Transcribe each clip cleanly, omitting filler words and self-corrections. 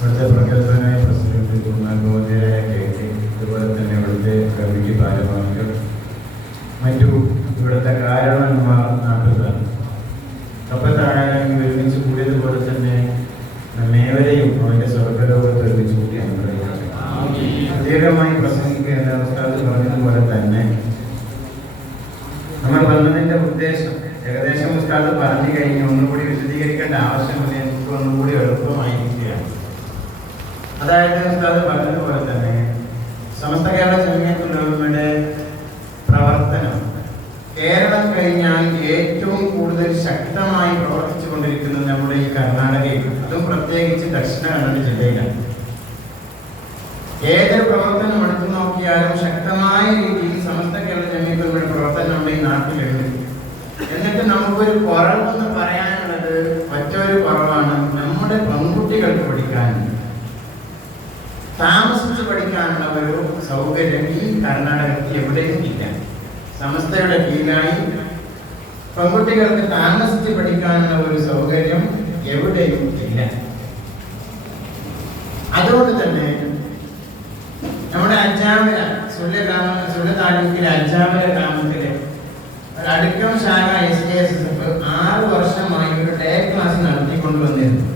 ഇവിടുത്തെ പ്രഗത്ഭനായ president ഗോചരായ KK, അതുപോലെ തന്നെ ഇവിടുത്തെ കമ്മിറ്റി ഭാരവാഹികൾ, മറ്റു ഇവിടുത്തെ കാരണന്മാർ, നാട്ടുകാർ, കപ്പത്താഴാനും ഒരുമിച്ച് കൂടിയതുപോലെ തന്നെ നമ്മേവരെയും അവൻ്റെ സ്വർഗ്ഗലോകത്ത് ഒരുമിച്ച് കൂട്ടിയാണ് പറയുന്നത്. പ്രത്യേകമായി പ്രസംഗിക്കുക എന്ന ഉസ്താദ് പറഞ്ഞതുപോലെ തന്നെ നമ്മൾ വന്നതിൻ്റെ ഉദ്ദേശം ഏകദേശം ഉസ്താദ് പറഞ്ഞു കഴിഞ്ഞ് ഒന്നുകൂടി വിശദീകരിക്കേണ്ട ആവശ്യമില്ല, എനിക്ക് ഒന്നുകൂടി എളുപ്പമായിരിക്കുകയാണ്. അതായത് ഉസ്താദ് പറഞ്ഞതുപോലെ തന്നെ സമസ്ത കേരള ജമിയത്തുൽ ഉലമയുടെ പ്രവർത്തനം കേരളം കഴിഞ്ഞാൽ ഏറ്റവും കൂടുതൽ ശക്തമായി പ്രവർത്തിച്ചു കൊണ്ടിരിക്കുന്നത് നമ്മുടെ ഈ കർണാടകയിൽ, അതും പ്രത്യേകിച്ച് ദക്ഷിണ കന്നഡ ജില്ലയിലാണ്. ഏതൊരു പ്രവർത്തനം എടുത്തു നോക്കിയാലും ശക്തമായ രീതിയിൽ സമസ്ത കേരള ജമിയത്തുൽ ഉലമയുടെ പ്രവർത്തനം നമ്മുടെ ഈ നാട്ടിലുണ്ട്. എന്നിട്ട് നമുക്കൊരു കുറവെന്ന് പറയാനുള്ളത് മറ്റൊരു കുറവാണ്, നമ്മുടെ പെൺകുട്ടികൾക്ക് പഠിക്കാൻ താമസിച്ച് പഠിക്കാനുള്ള ഒരു സൗകര്യം ഈ കർണാടകത്തിൽ എവിടെയും ഇല്ല. സമസ്തയുടെ കീഴിലായി പെൺകുട്ടികൾക്ക് താമസിച്ച് പഠിക്കാനുള്ള ഒരു സൗകര്യം എവിടെയും ഇല്ല. അതുകൊണ്ട് തന്നെ നമ്മുടെ അഞ്ചാമര സുല്ല താലൂക്കിലെ അഞ്ചാമര ഗ്രാമത്തിലെ ഒരു അടുക്കം ശാഖ SKSSF 6 വർഷമായി ഒരു ഡേ ക്ലാസ് നടത്തിക്കൊണ്ടുവന്നിരുന്നു.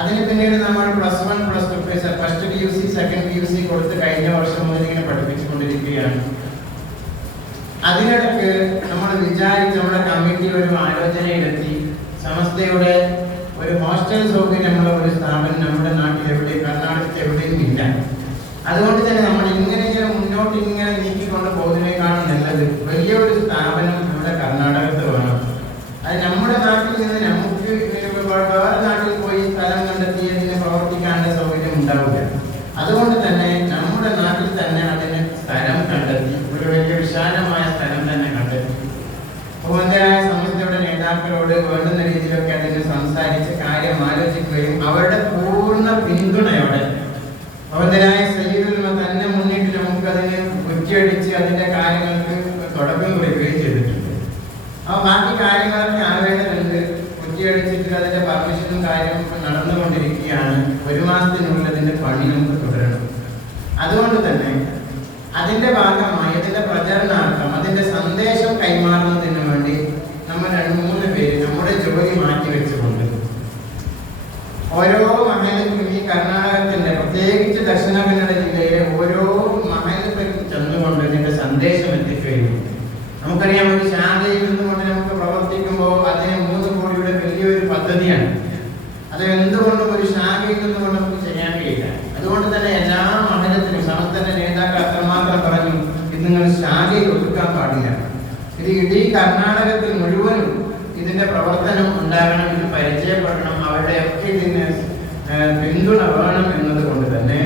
അതിന് പിന്നീട് നമ്മൾ +1 +2 ഫസ്റ്റ് PUC സെക്കൻഡ് PUC കൊടുത്ത് കഴിഞ്ഞ വർഷം മുതൽ ഇങ്ങനെ പഠിപ്പിച്ചുകൊണ്ടിരിക്കുകയാണ്. അതിനിടയ്ക്ക് നമ്മൾ വിചാരിച്ച് നമ്മുടെ കമ്മിറ്റി ഒരു ആലോചനയിലെത്തി, സമസ്തയുടെ ഒരു ഹോസ്റ്റൽ സൗകര്യമുള്ള ഒരു സ്ഥാപനം നമ്മുടെ നാട്ടിൽ എവിടെ, കർണാടകത്തിൽ എവിടെയും ഇല്ല. അതുകൊണ്ട് തന്നെ നമ്മൾ ഇങ്ങനെ മുന്നോട്ട് ഇങ്ങനെ നീക്കിക്കൊണ്ട് പോകുന്നതിനേക്കാളും നല്ലത് വലിയൊരു സ്ഥാപനം നമ്മുടെ കർണാടകത്തിൽ വേണം. അത് നമ്മുടെ നാട്ടിൽ നിന്ന് നമുക്ക് വേറെ നാട്ടിൽ പോയി സ്ഥലം കണ്ടെത്തി അതിന് പ്രവർത്തിക്കാനുള്ള സൗകര്യം ഉണ്ടാവില്ല. അതുകൊണ്ട് തന്നെ നമ്മുടെ നാട്ടിൽ തന്നെ അതിന് സ്ഥലം കണ്ടെത്തി, ഒരു വലിയ വിശാലമായ സ്ഥലം തന്നെ കണ്ടെത്തി ബഹുമാന്യരായ സമസ്തയുടെ നേതാക്കളോട് വേണ്ടുന്ന രീതിയിലൊക്കെ അതിന് സംസാരിച്ച് കാര്യം ആലോചിക്കുകയും അവരുടെ പൂർണ്ണ പിന്തുണയോടെ ബഹുമാന്യരായ സയ്യിദുൽ ഉലമ തന്നെ മുന്നിട്ട് നമുക്ക് അതിന് കുറ്റിയടിച്ച് അതിന്റെ കാര്യങ്ങൾക്ക് തുടക്കം കുറിക്കുകയും ചെയ്തിട്ടുണ്ട്. അപ്പോൾ ബാക്കി കാര്യങ്ങളൊക്കെ ആവേണ്ടതുണ്ട്. കുറ്റിയടിച്ചിട്ട് അതിന്റെ പെർമിഷനും കാര്യമൊക്കെ നടന്നുകൊണ്ടിരിക്കുകയാണ്. 1 മാസത്തിനുള്ളിൽ അതിന്റെ പണി നമുക്ക് തുടരണം. അതുകൊണ്ട് തന്നെ അതിന്റെ ഭാഗമായി അതിന്റെ പ്രചരണാർത്ഥം അതിന്റെ സന്ദേശം കൈമാറുന്നതിന് വേണ്ടി നമ്മൾ 2-3 പേര് നമ്മുടെ ജോലി മാറ്റി വെച്ചുകൊണ്ട് ഓരോ മഹലിലും ഈ കർണാടകത്തിന്റെ പ്രത്യേകിച്ച് ദക്ഷിണ കന്നഡ ജില്ലയിലെ ഓരോ മഹലിലും ചെന്നുകൊണ്ട് ഇതിന്റെ സന്ദേശം എത്തിക്കുകയും, നമുക്കറിയാം ഒരു ശാഖയിൽ നിന്നുകൊണ്ട് നമുക്ക് പ്രവർത്തിക്കുമ്പോൾ അതിന് 3 കോടിയുടെ വലിയൊരു പദ്ധതിയാണ്. അത് എന്തുകൊണ്ടും ഒരു ശാഖയിൽ നിന്നുകൊണ്ട് നമുക്ക് ചെയ്യാൻ കഴിയില്ല. അതുകൊണ്ട് തന്നെ എല്ലാ മണ്ഡലത്തിലും സമസ്തന്റെ നേതാക്കൾ അത്രമാത്രം പറഞ്ഞു, ഇത് നിങ്ങൾ ശാഖയിൽ ഒതുക്കാൻ പാടില്ല, ഇത് ഇടീ കർണാടകത്തിൽ മുഴുവനും ഇതിന്റെ പ്രവർത്തനം ഉണ്ടാകണം, ഇത് പരിചയപ്പെടണം, അവരുടെ ഒക്കെ ഇതിന് പിന്തുണ വേണം എന്നതുകൊണ്ട് തന്നെ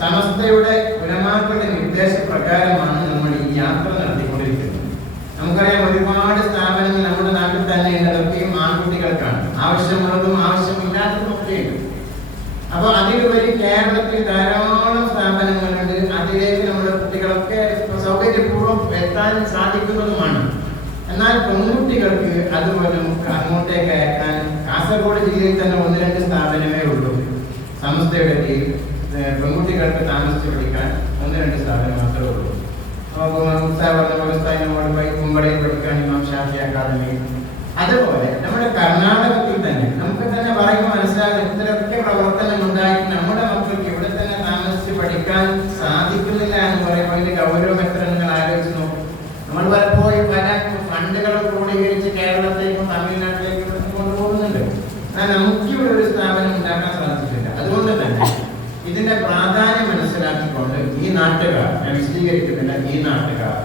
സമസ്തയുടെ ഉലമാക്കളുടെ നിർദ്ദേശപ്രകാരമാണ് നമ്മൾ ഈ യാത്ര നടത്തിക്കൊണ്ടിരിക്കുന്നത്. നമുക്കറിയാം ഒരുപാട് സ്ഥാപനങ്ങൾ നമ്മുടെ നാട്ടിൽ തന്നെ ഉണ്ട്, അതൊക്കെയും ആൺകുട്ടികൾക്കാണ്, ആവശ്യമുള്ളതും ആവശ്യമില്ലാത്തതും ഒക്കെയുണ്ട്. അപ്പൊ അതിലുപരി കേരളത്തിൽ ധാരാളം സ്ഥാപനങ്ങളുണ്ട്, അതിലേക്ക് നമ്മുടെ കുട്ടികളൊക്കെ സൗകര്യപൂർവ്വം എത്താൻ സാധിക്കുന്നതുമാണ്. എന്നാൽ പെൺകുട്ടികൾക്ക് അതുപോലെ അങ്ങോട്ടേക്ക് അയക്കാൻ കാസർഗോഡ് ജില്ലയിൽ തന്നെ 1-2 സ്ഥാപനമേ ഉള്ളൂ. സമസ്തയുടെ കീഴിൽ പെൺകുട്ടികൾക്ക് താമസിച്ച് പഠിക്കാൻ 1-2 സ്ഥാപനം മാത്രമേ ഉള്ളൂ. കുമ്പളയിൽ പഠിക്കാൻ ഇമാം ഷാഫി അക്കാദമി. അതുപോലെ നമ്മുടെ കർണാടകത്തിൽ തന്നെ നമുക്ക് തന്നെ പറയുമ്പോൾ മനസ്സിലാകുന്ന ഇത്തരമൊക്കെ പ്രവർത്തനം ഉണ്ടായിട്ട് നമ്മുടെ മക്കൾക്ക് ഇവിടെ തന്നെ താമസിച്ച് പഠിക്കാൻ സാധിക്കുന്നില്ല എന്ന് പറയുമ്പോൾ അതിന്റെ ഗൗരവം എത്ര നിങ്ങൾ ആലോചിച്ച് നോക്കും. നമ്മൾ പലപ്പോഴും പല ഫണ്ടുകളും ക്രോഡീകരിച്ച് കേരളത്തിലേക്കും തമിഴ്നാട്ടിലേക്കും കൊണ്ടുപോകുന്നുണ്ട്. എന്നാൽ നമുക്കിവിടെ ഒരു സ്ഥാപനം ഉണ്ടാക്കാൻ സാധിച്ചിട്ടില്ല. അതുകൊണ്ട് തന്നെ ഇതിന്റെ പ്രാധാന്യം മനസ്സിലാക്കിക്കൊണ്ട് ഈ നാട്ടുകാർ, ഞാൻ വിശദീകരിക്കുന്നില്ല, ഈ നാട്ടുകാർ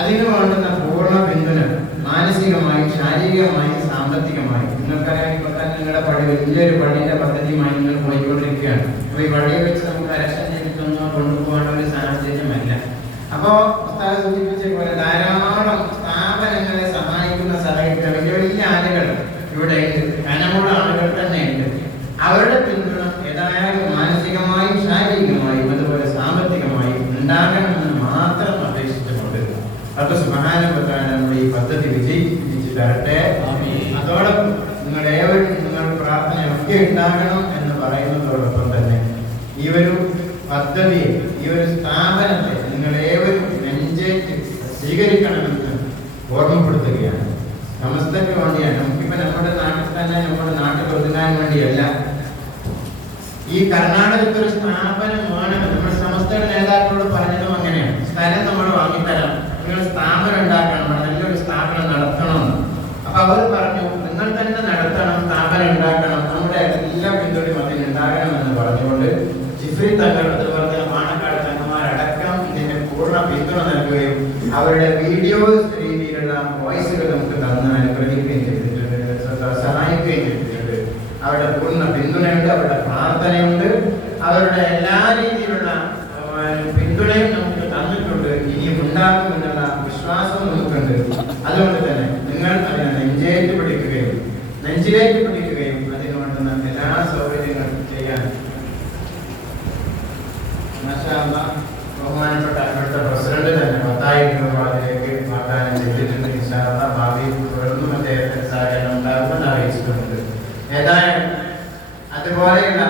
അതിന് വേണ്ടുന്ന പൂർണ്ണ പിന്തുണ മാനസികമായി, ശാരീരികമായി, സാമ്പത്തികമായി, നിങ്ങൾക്കറിയാം ഇപ്പൊ തന്നെ നിങ്ങളുടെ വലിയൊരു പള്ളിന്റെ പദ്ധതിയുമായി നിങ്ങൾ പോയിക്കൊണ്ടിരിക്കുകയാണ്. അപ്പൊ ഈ പള്ളിയെ വെച്ച് നമുക്ക് അലക്ഷൻ ചെയ്തിട്ടൊന്നും കൊണ്ടുപോകാനുള്ള ഒരു സാഹചര്യമല്ല. അപ്പോ സൂചിപ്പിച്ച പോലെ ധാരാളം സ്ഥാപനങ്ങളെ സഹായിക്കുന്ന സഹായിക്കുന്ന വലിയ വലിയ ആളുകൾ ഇവിടെ ഉണ്ട്, കനമുള്ള ആളുകൾ തന്നെ ഉണ്ട്. അവരുടെ പിന്തുണ ഏതായാലും മാനസികമായും ശാരീരികമായും അതുപോലെ സാമ്പത്തികമായും ഉണ്ടാകണമെന്ന് മാത്രം അപേക്ഷിച്ചുകൊണ്ട് അല്ലാഹു സുബ്ഹാനഹു വ തആല നമ്മുടെ ഈ പദ്ധതി വിജയിപ്പിച്ചു തരട്ടെ. അതോടൊപ്പം നിങ്ങളുടെ പ്രാർത്ഥനയൊക്കെ അതൊക്കെ ഉണ്ടാകണം എന്ന് പറയുന്നതോടൊപ്പം തന്നെ ഈ ഒരു പദ്ധതിയെ, ഈ ഒരു സ്ഥാപനത്തെ നിങ്ങളേവരും നെഞ്ചേറ്റ് സ്വീകരിക്കണമെന്ന് ഓർമ്മപ്പെടുത്തുകയാണ്. സമസ്തയ്ക്ക് വേണ്ടിയാണ്. നമുക്കിപ്പോൾ നമ്മുടെ നാട്ടിൽ തന്നെ, നമ്മുടെ നാട്ടിൽ ഒതുങ്ങാൻ വേണ്ടിയല്ല, ഈ കർണാടകത്തിൽ ഒരു സ്ഥാപനം വേണമെന്ന് നമ്മുടെ സമസ്തയുടെ നേതാക്കളോട് പറഞ്ഞതും അങ്ങനെയാണ്. സ്ഥലം നമ്മൾ വാങ്ങിത്തരാം, നിങ്ങൾ സ്ഥാപനം ഉണ്ടാക്കണം, നല്ലൊരു സ്ഥാപനം നടത്തണമെന്ന്. അപ്പൊ അവർ പറഞ്ഞു, നിങ്ങൾ തന്നെ നടത്തണം, സ്ഥാപനം ഉണ്ടാക്കണം, നമ്മുടെ എല്ലാ പിന്തുണയും അതിന് ഉണ്ടാകണമെന്ന് പറഞ്ഞുകൊണ്ട് ജിഫ്രി തങ്ങൾ, അതുപോലെ തന്നെ പാണക്കാട് തങ്ങന്മാരടക്കം ഇതിന്റെ പൂർണ്ണ പിന്തുണ നൽകുകയും അവരുടെ വീഡിയോസ് രീതിയിലുള്ള വോയിസുകൾ നമുക്ക് തന്ന് അനുഗ്രഹിക്കുകയും ചെയ്തിട്ടുണ്ട്, സഹായിക്കുകയും ചെയ്തിട്ടുണ്ട്. അവരുടെ പൂർണ്ണ പിന്തുണയുണ്ട്, അവരുടെ പ്രാർത്ഥനയുണ്ട്, അവരുടെ എല്ലാ രീതിയിലുള്ള പിന്തുണയും നമുക്ക് തന്നിട്ടുണ്ട്. ഇനിയും ഉണ്ടാകുമെന്നുള്ള വിശ്വാസവും നമുക്കുണ്ട്. അതുകൊണ്ട് തന്നെ നിങ്ങൾ അതിനെ നെഞ്ചിലേക്ക് പിടിക്കുകയും അതിന് വേണ്ടുന്ന എല്ലാ സൗകര്യങ്ങളും ചെയ്യാൻ ബഹുമാനപ്പെട്ട അവിടുത്തെ പ്രസിഡന്റ് തന്നെ 10,000 രൂപ അതിലേക്ക് വാഗ്ദാനം ചെയ്തിട്ടുണ്ട്. ഭാവി തുടർന്നും അദ്ദേഹത്തെ സഹായം ഉണ്ടാകുമെന്ന് അറിയിച്ചിട്ടുണ്ട്. ഏതായാലും അതുപോലെയുള്ള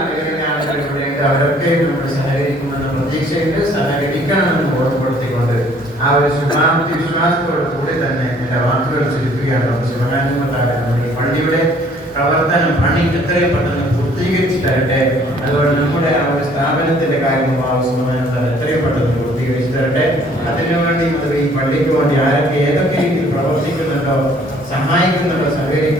ആളുകൾ ഇവിടെയുണ്ട്, അവരൊക്കെ നമ്മൾ സഹകരിക്കുമെന്ന പ്രതീക്ഷയുണ്ട്. സഹകരിക്കണമെന്ന് ഓർമ്മപ്പെടുത്തിക്കൊണ്ട് ആ ഒരു ശുഭാപ്തി വിശ്വാസത്തോടു കൂടി തന്നെ എൻ്റെ വാക്കുകൾ ചുരുക്കുകയാണ്. നമ്മുടെ പള്ളിയുടെ പ്രവർത്തനം, പണി എത്രയും പെട്ടെന്ന് പൂർത്തീകരിച്ച് തരട്ടെ. അതുപോലെ നമ്മുടെ ആ ഒരു സ്ഥാപനത്തിന്റെ കാര്യം എത്രയും പെട്ടെന്ന് പൂർത്തീകരിച്ച് തരട്ടെ. അതിനുവേണ്ടി ഈ പള്ളിക്ക് വേണ്ടി ആരൊക്കെ ഏതൊക്കെ രീതിയിൽ പ്രവർത്തിക്കുന്നുണ്ടോ, സഹായിക്കുന്നുണ്ടോ, സഹകരിക്കുന്നുണ്ടോ